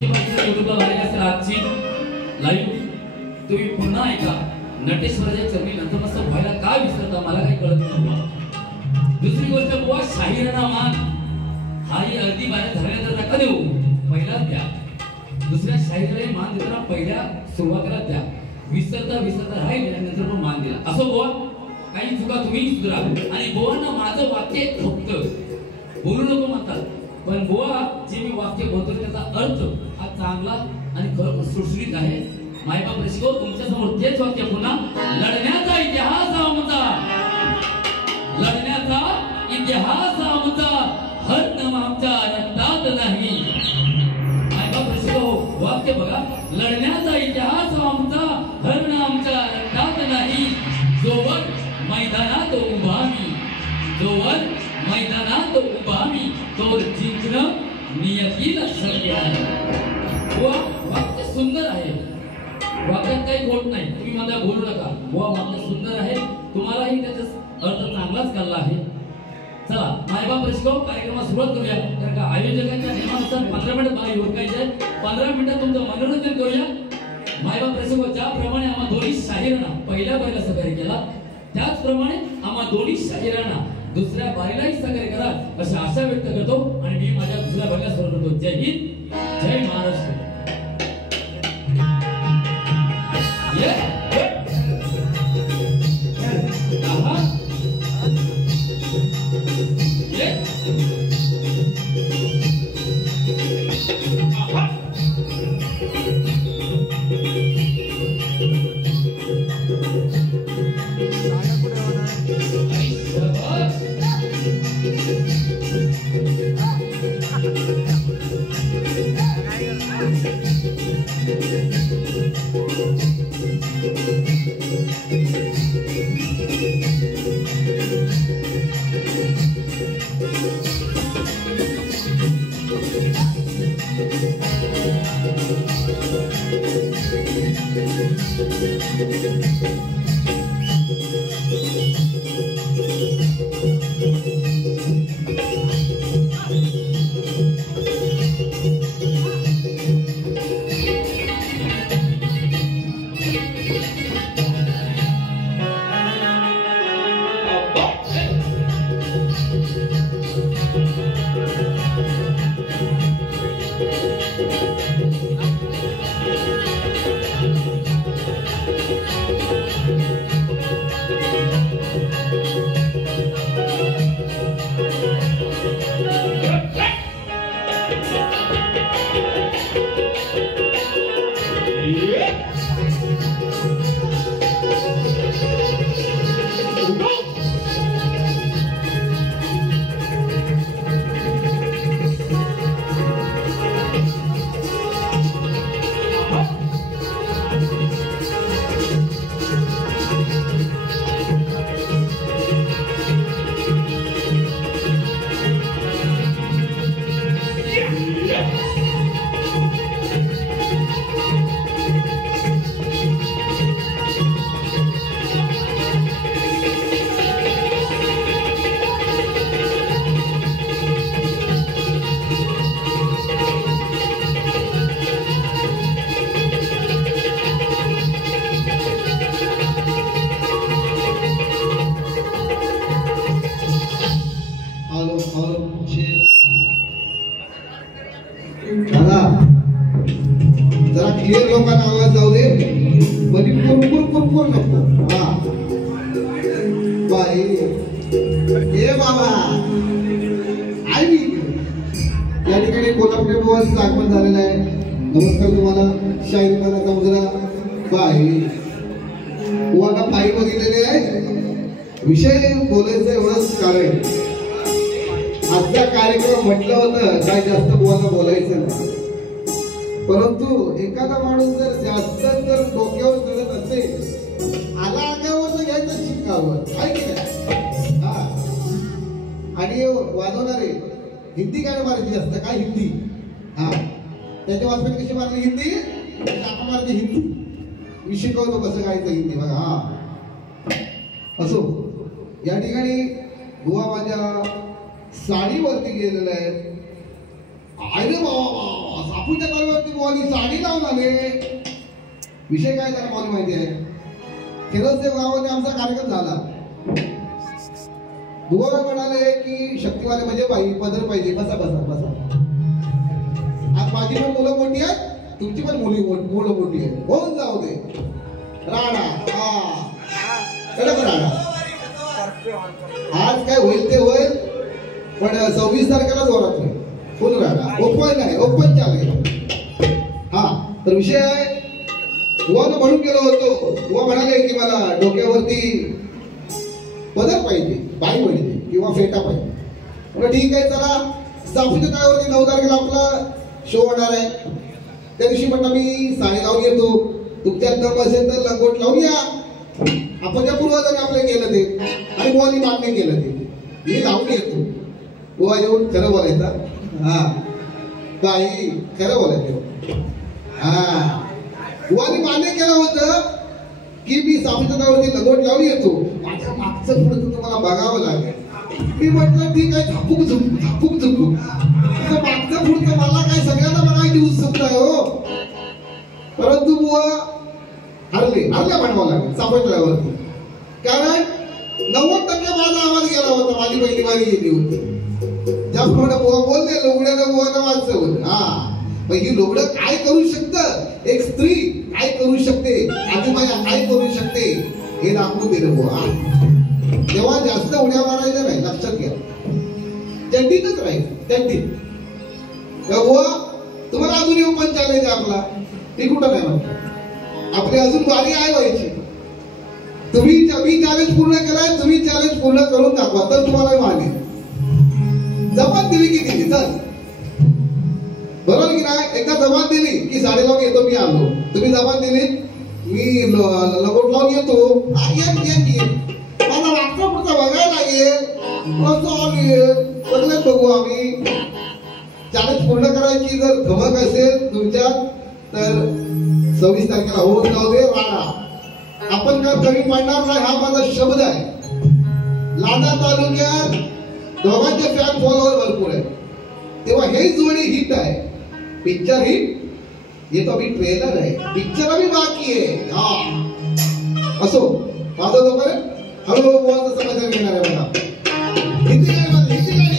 युट्यूबला झालेली असेल आजची लाईव्ह तुम्ही पुन्हा ऐका. नटेश्वराच्या चरणी नतमस्तक व्हायला काय विसरता मला काही कळत नव्हतं. दुसरी गोष्ट बुवा शाहिराना मान हाही अगदी बाहेर झाल्यानंतर नका देऊ, पहिलाच द्या. दुसऱ्या शाहिराला मान देताना पहिल्या सुरुवातीला द्या. विसरता विसरता राहिल्यानंतर मग मान दिला. असो बुवा, काही चुका तुम्ही सुधारा. आणि बुवांना माझं वाक्य फक्त बोलू नको म्हणतात, पण बुवा जे मी वाक्य बोलतो त्याचा अर्थ हा चांगला आणि खरोखर सुटसुटीत आहे. मायबाप रसिको, तुमच्या समोर तेच वाक्य पुन्हा. लढण्याचा इतिहास आमचा, लढण्याचा इतिहास आमचा, हरण आमच्या रक्तात नाही. मायबाप रसिको, वाक्य बघा. लढण्याचा इतिहास आमचा, हरण आमच्या रक्तात नाही. जोवर मैदानात उभा मी, जोवर मैदानात उभा मी, तोवर जिंकणं नियतीला शक्य आहे. वाक्य सुंदर आहे, वाक्यात काही खोट नाही. तुम्ही मला बोलू नका. वाक्य सुंदर आहे, तुम्हालाही त्याचा अर्थ चांगलाच कळला आहे. चला मायबाप रसिको, कार्यक्रमाला सुरुवात करूया. कारण का आयोजकांच्या नियमानुसार 15 मिनिट बाहेर उरकायचे आहे. 15 मिनिटात तुमचं मनोरंजन करूया. मायबाप रसिको, ज्याप्रमाणे आम्हा दोन्ही शाहिरांना पहिल्या बारीला सहकार्य केला, त्याचप्रमाणे आम्हा दोन्ही शाहिरांना दुसऱ्या बारीलाही सहकार्य करा अशी आशा व्यक्त करतो. आणि मी माझ्या दुसऱ्या बारीला सुरू करतो. जय हिंद, जय महाराष्ट्र. विषय बोलायचं एवढंच कारण आजचा कार्यक्रम म्हटलं होतं काय जास्त बुवांना बोलायचं नाही, परंतु एखादा माणूस जर जास्त जर डोक्यावर चढत असेल, आला अंगावर तर घ्यायचं शिकावं काय की नाही. आणि वाजवणारे हिंदी गाणं मारायची जास्त काय हिंदी, त्याच्या वाचपाने कशी मारली हिंदी, आपण मारते हिंदी. मी शिकवतो कसं गायचं हिंदी बघा. असो या ठिकाणी बुवा माझ्या साडीवरती गेलेला आहे. अरे बाबा बापूच्या तळव्यावरती बुवानी साडी लावून आले. विषय काय झाला मला माहिती आहे. खेरसदेव गावामध्ये आमचा कार्यक्रम झाला. बुवा म्हणाले की शक्तिवाले म्हणजे बाई पदर पाहिजे. बसा बसा बसा. आज माझी पण मुलं मोठी आहेत, तुमची पण मुलं मोठी आहेत. होऊन जाऊ दे. राणा कडक राणा. आज काय होईल ते होईल, पण 26 तारखेला जोरात होईल. फुल राणा. ओपन नाही, ओपन चालेल. हा तर विषय आहे. बुवानं म्हणून गेलो होतो. बुवा म्हणाले की मला डोक्यावरती पदर पाहिजे, बाई पाहिजे किंवा फेटा पाहिजे. म्हणजे ठीक आहे, चला साफीच्या तळ्यावरती 9 तारखेला आपला शो होणार आहे. त्या दिवशी म्हटलं मी साडी लावून येतो. तुमच्यात दम असेल तर लंगोट लावून या. आपण त्या पूर्वजांनी आपले केलं ते आणि बुवानी मान्य केलं ते. मी लावून येतो. बुवा येऊन खरं बोलायचं. हा काही खरं बोलायचं. हा बुवानी मान्य केलं होतं की मी साफीच्या तळ्यावरती लंगोट लावून येतो. माझ्या मागचं पुढचं तुम्हाला बघावं लागेल. मी म्हटलं ठीक आहे, झापूक झुकू झापूक झुकू. मागचं पुढचं मला काय सगळ्यांना बघायची उत्सुकता आहे हो. परंतु बुवा हरले म्हणावं लागेल साफीच्या तळ्यावरती. कारण 90% माझा आवाज गेला होता. माझी पहिली बारी गेली होती. ज्याप्रमाणे बुवा बोलले लोगड्यानं बुवानं वाचलं होतं. हा मग ही लोगडं काय करू शकतं, एक स्त्री काय करू शकते, आजूबाया काय करू शकते हे दाखवून दिलं बुवा. तेव्हा जास्त उड्या मारायचं नाही, लक्षात घ्या. चड्डीतच राहायचं, चड्डीत. बुवा तुम्हाला अजून येऊ पण चालायचं आपला. ती कुठं नाही म्हणतो. आपली अजून वारी आहे व्हायची. तुम्ही चॅलेंज पूर्ण केलाय, तुम्ही चॅलेंज पूर्ण करून दाखवा तर तुम्हाला मागे. जबान दिली की दिली चल, बरोबर की नाही. एकदा जबान दिली की साडे लावून येतो मी आलो. तुम्ही जबान दिली मी लंगोट लावून येतो. मला मागचा पुढचा बघायला लागेल. सगळ्यात बघू आम्ही. चॅलेंज पूर्ण करायची जर धमक असेल तुमच्यात तर 26 तारखेला होऊन जाऊ दे. राणा आपण काय कमी पडणार नाही, हा माझा शब्द आहे. लांजा तालुक्यात दोघांचे फॅन फॉलोअर भरपूर आहे. तेव्हा हे जोडी हिट आहे. पिक्चर हिट, हे तो अभी ट्रेलर आहे. पिक्चर अभी बाकी आहे. हा असो माझं जोपर्यंत हळूहळू बोलायचं समाधान घेणार आहे. बघा हिंदी गाणी, हिंदी गाणी.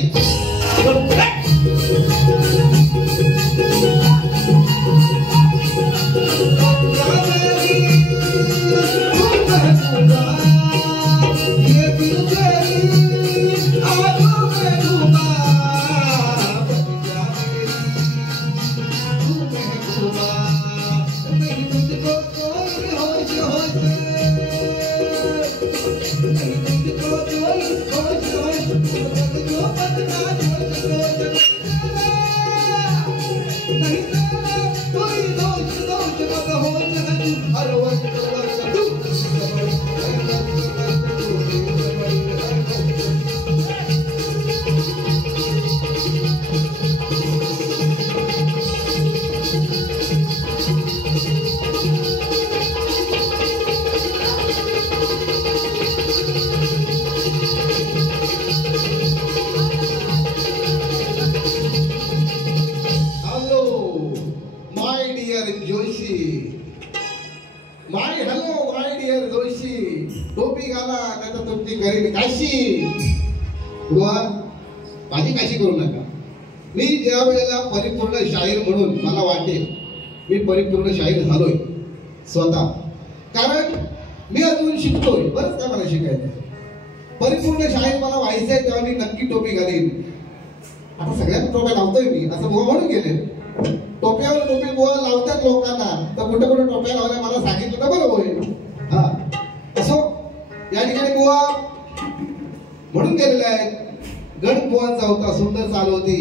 माझी काशी करू नका. मी ज्या वेळेला परिपूर्ण शाहीर म्हणून मला वाटेल मी परिपूर्ण शाहीर झालोय स्वतः. कारण मी अजून शिकतोय, बरंच काय मला शिकायचं. परिपूर्ण शाहीर मला व्हायचंय तेव्हा मी नक्की टोपी घालीन. आता सगळ्यांना टोप्या लावतोय मी असं बुवा म्हणून गेले. टोप्यावर टोपी बुवा लावतात लोकांना, तर कुठे कुठे टोप्या लावल्या मला सांगितलं तर बरं होईल. हा असो या ठिकाणी बुवा म्हणून गेलेले आहेत. गण बुवांचा होता, सुंदर चाल होती.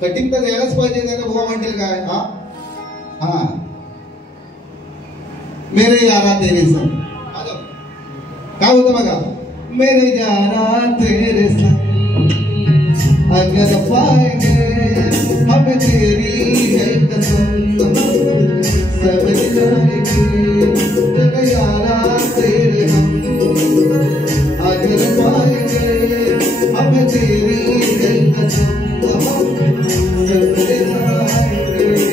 कटिंग तर द्यायलाच पाहिजे, त्याला बुवा म्हणतील काय. हा हा मेरे यारा तेरे संग काय होतं बघा. मेरे यारा तेरे संग अगर पाएंगे हमें तेरी है कसम सब जाएंगे. मेरे यारा तेरे हम अगर पाएंगे हमें तेरी है कसम सब जाएंगे.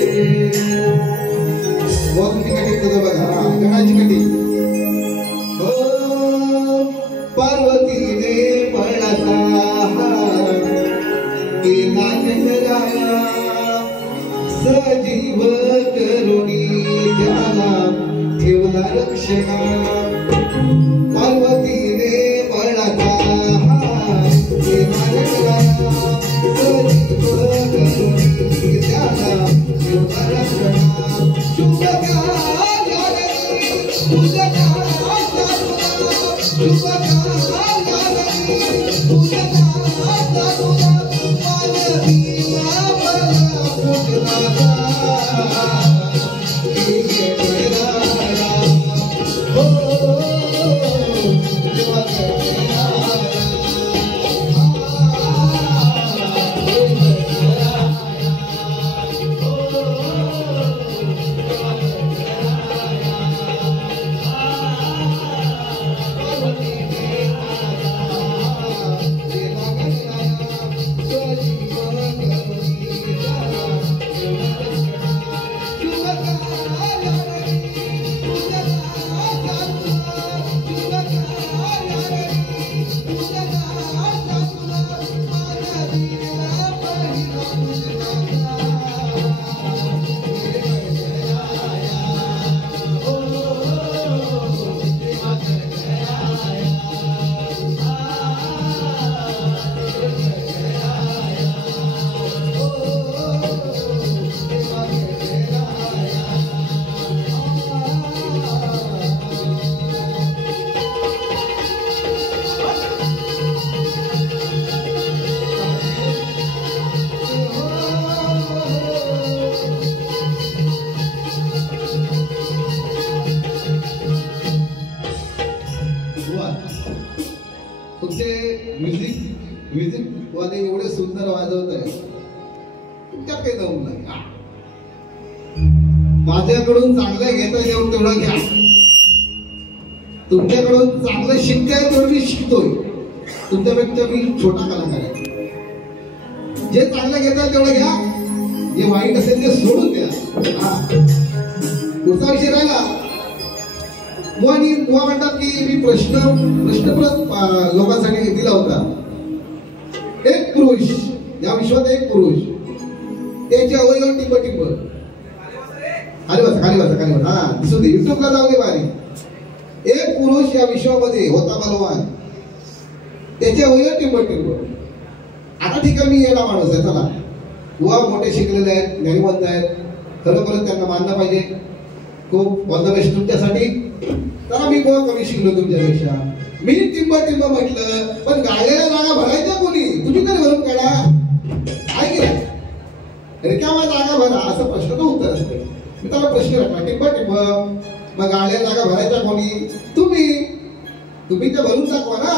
सजीव करुणी त्याला ठेवला रक्षका पार्वतीने बळाचा सजीव करुणी त्याला ठेवला रक्षका शुभ म्युझिक वाले एवढे सुंदर वाजवत आहे तुमच्यात काही जाऊन नाही माझ्याकडून चांगलं घेता येऊन तेवढं घ्या तुमच्याकडून चांगलं शिकताय तेवढं मी शिकतोय तुमच्यापेक्षा मी छोटा कलाकार आहे जे चांगलं घेता तेवढं घ्या जे वाईट असेल ते सोडून द्या पुढचा विषय राहिला मुवा म्हणतात की मी प्रश्नप्रत लोकांसाठी दिला होता एक पुरुष या विश्वात एक पुरुष त्याचे अवयव टिंब खाली बसा हा दिसू दे युट्यूबला जाऊ दे बारी एक पुरुष या विश्वामध्ये होता बलवान त्याचे अवयव टिंब आता ठीक आहे मी येणार माणूस आहे चला बुवा मोठे शिकलेले आहेत ज्ञानीवंत आहेत खरोखरच त्यांना मानलं पाहिजे खूप ऑल द बेस्ट तुमच्यासाठी तर मी बुवा कमी शिकलो तुमच्यापेक्षा मी टिंब म्हटलं पण गाळलेल्या जागा भरायच्या कोणी तुम्ही तरी भरून काढा आहे की नाही रिकामा जागा भरा असं प्रश्नाचं उत्तर असते मी त्याला प्रश्न टाकला टिंब मग गाळलेल्या जागा भरायच्या कोणी तुम्ही ते भरून दाखवा ना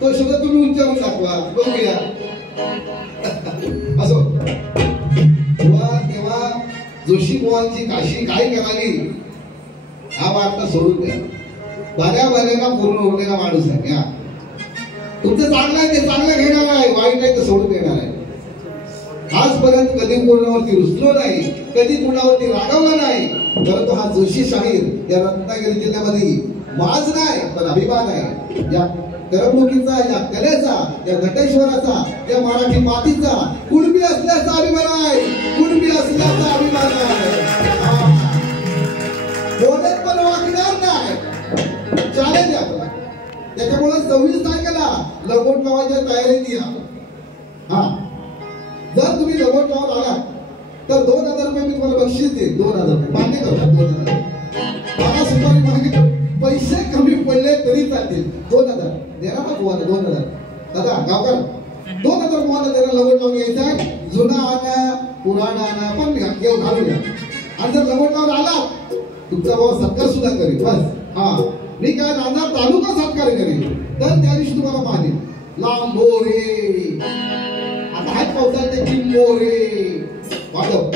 तो शब्द तुम्ही उच्चारून दाखवा बघूया असो तेव्हा जोशी बुवांची काशी काय करावी हा वार्ता सोडून द्या बऱ्याला पूर्ण होण्याला माणूस आहे हा तुमचं चांगलं आहे ते चांगलं घेणार आहे वाईट आहे ते सोडून देणार आहे आजपर्यंत कधी कोणावरती रुसलो नाही कधी कोणावरती रागावला नाही परंतु हा जोशी शाहीर या रत्नागिरी जिल्ह्यामध्ये माज नाही पण अभिमान आहे या करमणुकीचा या कलेचा या नटेश्वराचा या मराठी मातीचा कुणबी असल्याचा अभिमान आहे कुणबी असल्याचा अभिमान आहे बोलत पण वागणार नाही चॅलेंज आहे त्याच्यामुळे 26 तारखेला लंगोट लावायच्या तयारीत या हा जर तुम्ही लंगोट लावत आला तर 2000 रुपये मी तुम्हाला बक्षीस देईन 2000 रुपये मान्य करतो 2000 मला सुपारी मागितलं पैसे कमी पडले तरी चालतील 2000 देणार ना बुवाला 2000 दादा गावकर 2000 बुवाला देणार लंगोट लावून यायचा जुना आणा पुराणा आणा पण घेऊन घालून घ्या आणि जर लंगोट लावून आला तुमचा भाऊ सत्कार सुद्धा करेल बस हा मी काय नांदर तालुका सत्कार करेल तर त्या दिवशी तुम्हाला मानेल लांबोरे आता हात पावसाळ्याचे चिंबोरे वाढव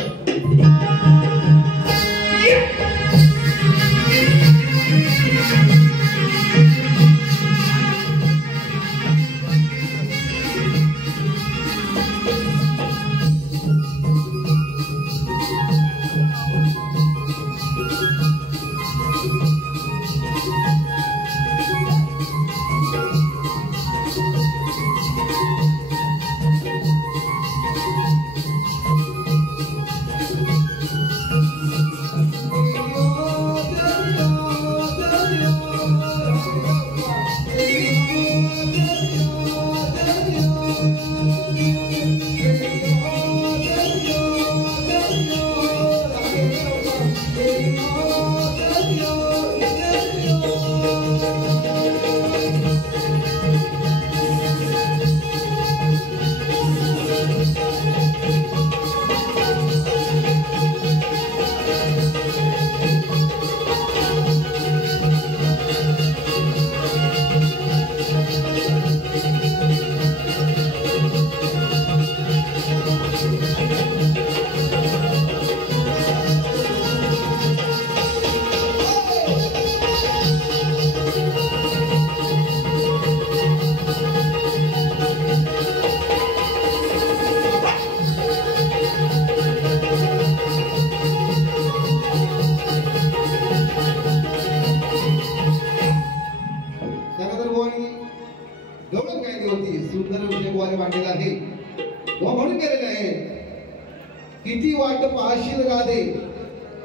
किती वाट पाहशील राधे.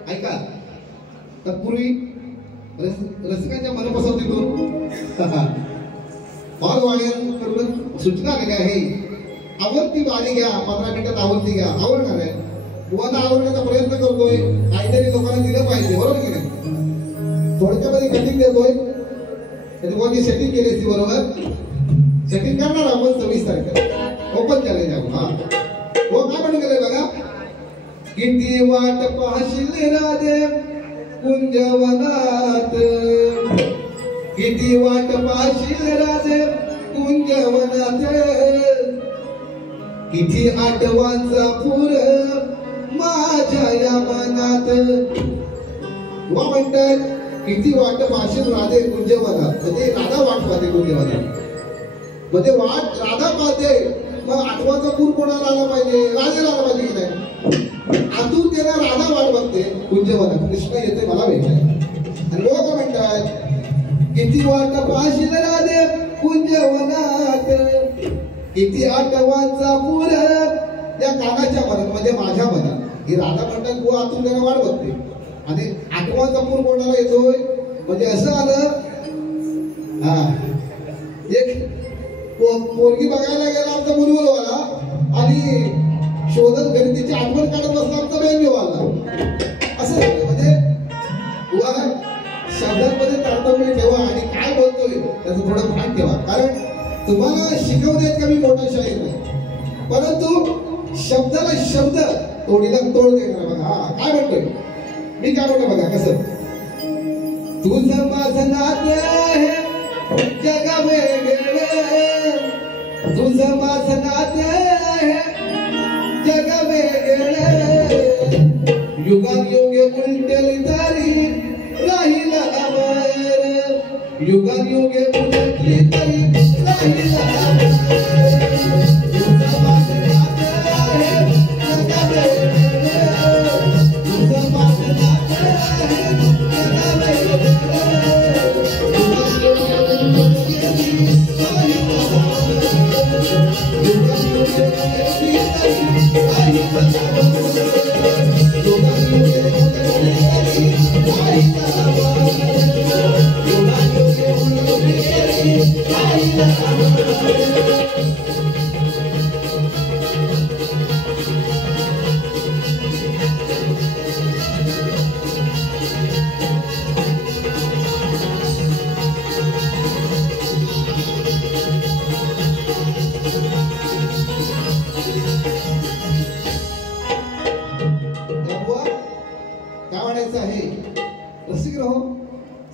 ऐका, तत्पूर्वी रसिकांच्या मनपसंतीतून हॉल वाड्यांकडून सूचना आलेली आहे. आवडती वारी घ्या, 15 मिनिटात आवडती घ्या. आवडणार आहे, बुवाला आवडण्याचा प्रयत्न करतोय, काहीतरी लोकांना दिलं पाहिजे, बरोबर की नाही. थोडक्यामध्ये कटिंग देतोय, बुवाची सेटिंग केली असती, बरोबर. सेटिंग करणार आपण 26 तारखेला ओपन चॅलेंज आपण. हा हो, काय म्हणून गेले बघा. किती वाट पाहशील राधे कुंजवनात, किती वाट पाहशील राधे कुंजवनात, किती आठवांचा पूर माझ्या या मनात. वा म्हणतात किती वाट पाहशील राधे कुंजवनात, म्हणजे राधा वाट पाहते कुंजवनात, म्हणजे वाट राधा पाहते. मग आठवाचा पूर कोणाला आला पाहिजे, राधेला आला पाहिजे की नाही. आतून त्याला राधा वाट बघते कुंजवनात, कृष्ण येते मला भेटाय. आणि लोक म्हणतात किती वाट पाहशील राधे कुंजवनात, किती आठवांचा पूर या कानाच्या मनात, म्हणजे माझ्या मनात. ही राधा म्हणतात बुवा आतून त्याला वाट बघते. आणि आठवांचा पूर कोणाला येतोय, म्हणजे असं आलं. हा, एक पोरगी बघायला गेला आमचा मुलगावाला आणि शोधत घरी तिची आठवण काढत बसला आमचा बहिणीवाला. असं झालं. म्हणजे शब्दांमध्ये तारतम्य ठेवा आणि काय बोलतोय त्याचं थोडं भान ठेवा. कारण तुम्हाला शिकवण्यात का मी मोठा शाहीर नाही, परंतु शब्दाला शब्द तोडीला तोड देणार. बघा हा काय म्हणतोय मी, काय म्हणतो बघा कसं. तुझं माझं नातं जग वेगळे, तुझं माझं नातं जग वेगळे, युगानुयुगे उलटेल तरी राहील अमर, युगानुयुगे उलटली तरी राहील अमर. तुझं माझं नातं जग वेगळे, तुझं माझं नातं जग वेगळे,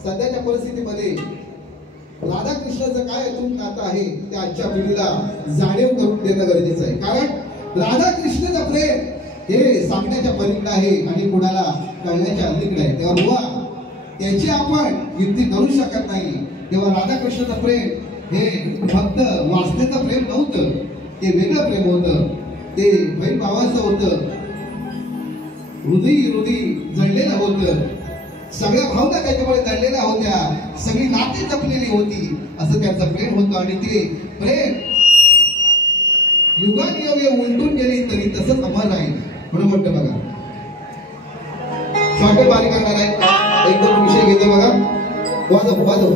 सध्याच्या परिस्थितीमध्ये राधा कृष्णाचं काय अतूट नातं आहे ते आजच्या पिढीला जाणीव करून देणं गरजेचं आहे. कारण राधा कृष्णाचं प्रेम हे सांगण्याच्या पलीकडे आहे आणि कुणाला कळण्याच्या अलीकडे आहे. तेव्हा बुवा त्याची आपण कीर्ती करू शकत नाही. तेव्हा राधा कृष्णाचं प्रेम हे फक्त वासनेचं प्रेम नव्हतं, ते वेगळं प्रेम होतं. ते बहीण भावाचं होतं, हृदय जळलेलं होतं, सगळ्या भावना त्याच्यामुळे दडलेल्या होत्या, सगळी नाते जपलेली होती. असं त्यांचं प्रेम होतं. आणि ते प्रेम युगानुयुगे उलटून गेली तरी तसंच अमर राहील. म्हणून म्हणतं बघा, छोटे बारी करणार आहे, एकदम विषय घेतो बघा. वाजव वाजव.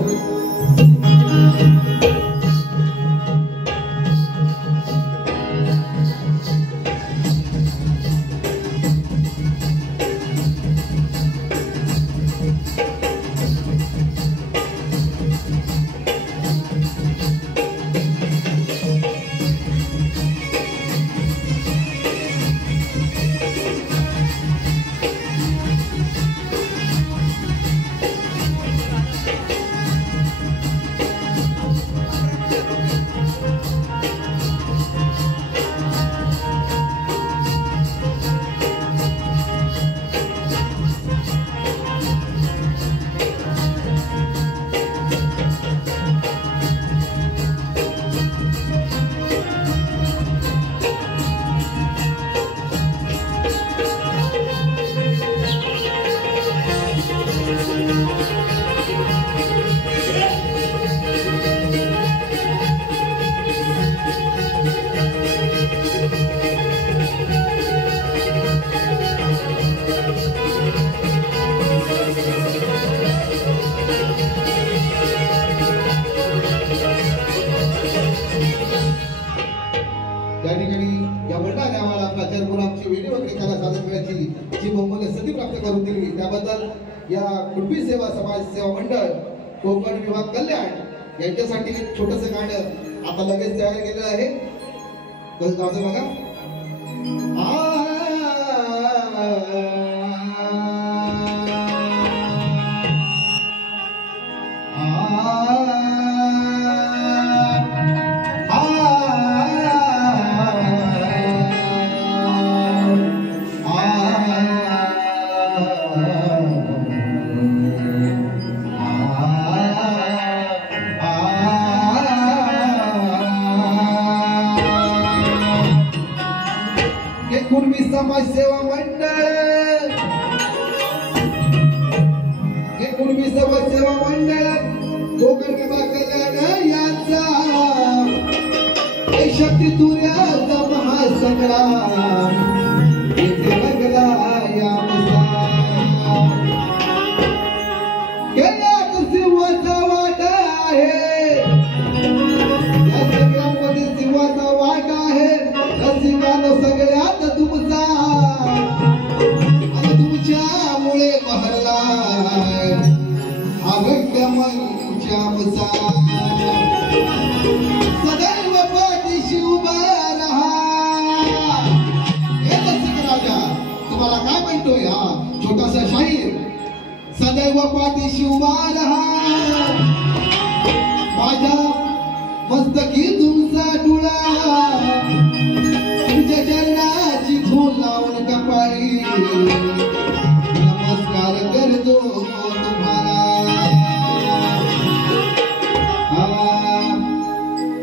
प्राप्त करून दिली त्याबद्दल या कुणबी सेवा समाज सेवा मंडळ कोकण विभाग कल्याण यांच्यासाठी एक छोटस गाणं आता लगेच तयार केलं आहे. कसं गावचं बघा. कुणबी समाज सेवा मंडळ हे कुणबी समाज सेवा मंडळ कोकण विभाग कल्याण याचा शक्ती तुऱ्याचा महासंग्राम इथे रंगला या गेल्यात सिंहाचा वाटा आहे. या संग्राममध्ये सिंहाचा वाटा आहे. रसिकानो सगळ्यात तुमचा आणि तुमच्यामुळे बहरलाय आरोग्यमयच्या मुसा. सदैव पाठीशी उभा रहा. हे रसिक राजा तुम्हाला काय म्हणतोय हा छोटासा शाहीर. सदैव पाठीशी उभा रहा. माझ्या मस्तकी तुमचा डोळा तुमच्या चरणाची धूल लावून कपाळी नमस्कार करतो तुम्हाला.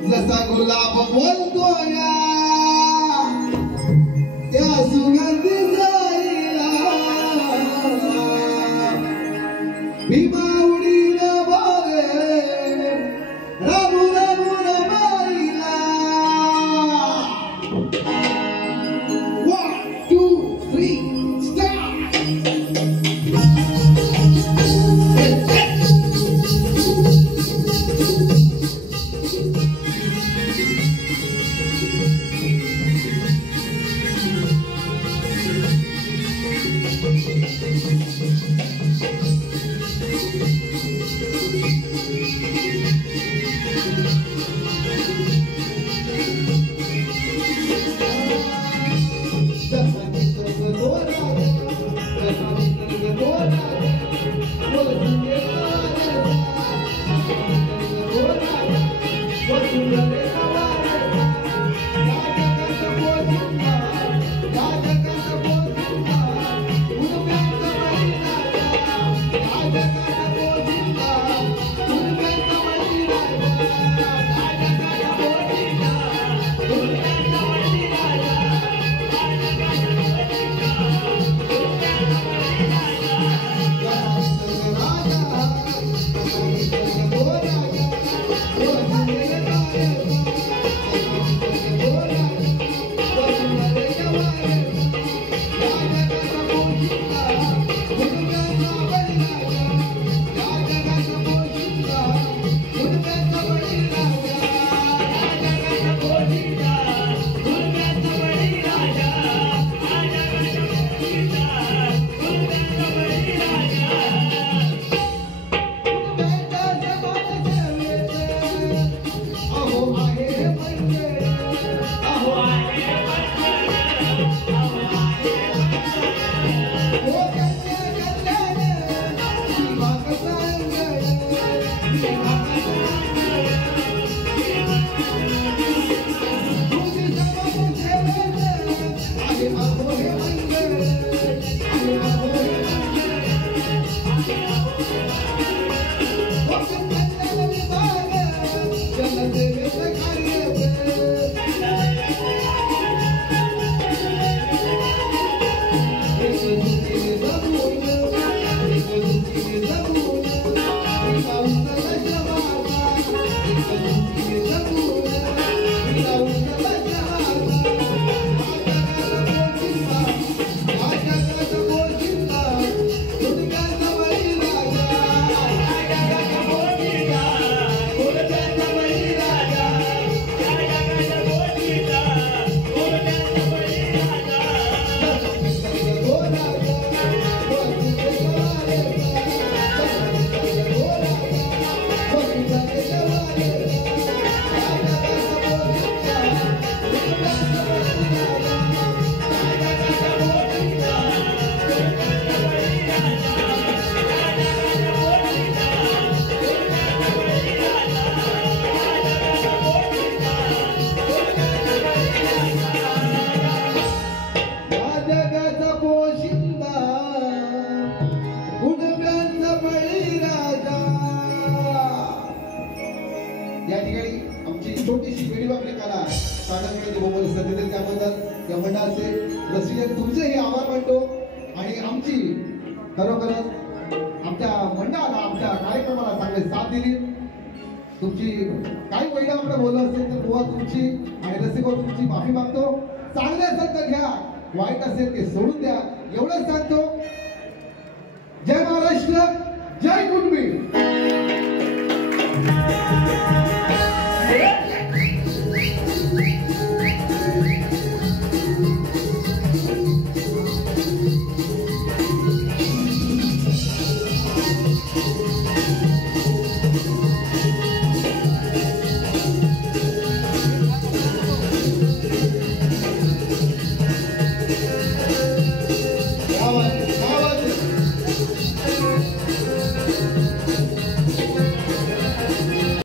जसा गुलाब बोलतो या त्या सुगंधी जाईला भीमा उडीला बोले रामू रामू रमाईला. 1, 2, 3, start. तुमची खरोखरच आमच्या मंडळाला आमच्या कार्यक्रमाला चांगली साथ दिली. तुमची काही पहिलं आपलं बोललं असेल तर बुवा तुमची आणि रसिको तुमची माफी मागतो. चांगले असेल तर घ्या, वाईट असेल ते सोडून द्या एवढंच सांगतो. जय महाराष्ट्र, जय कुणबी.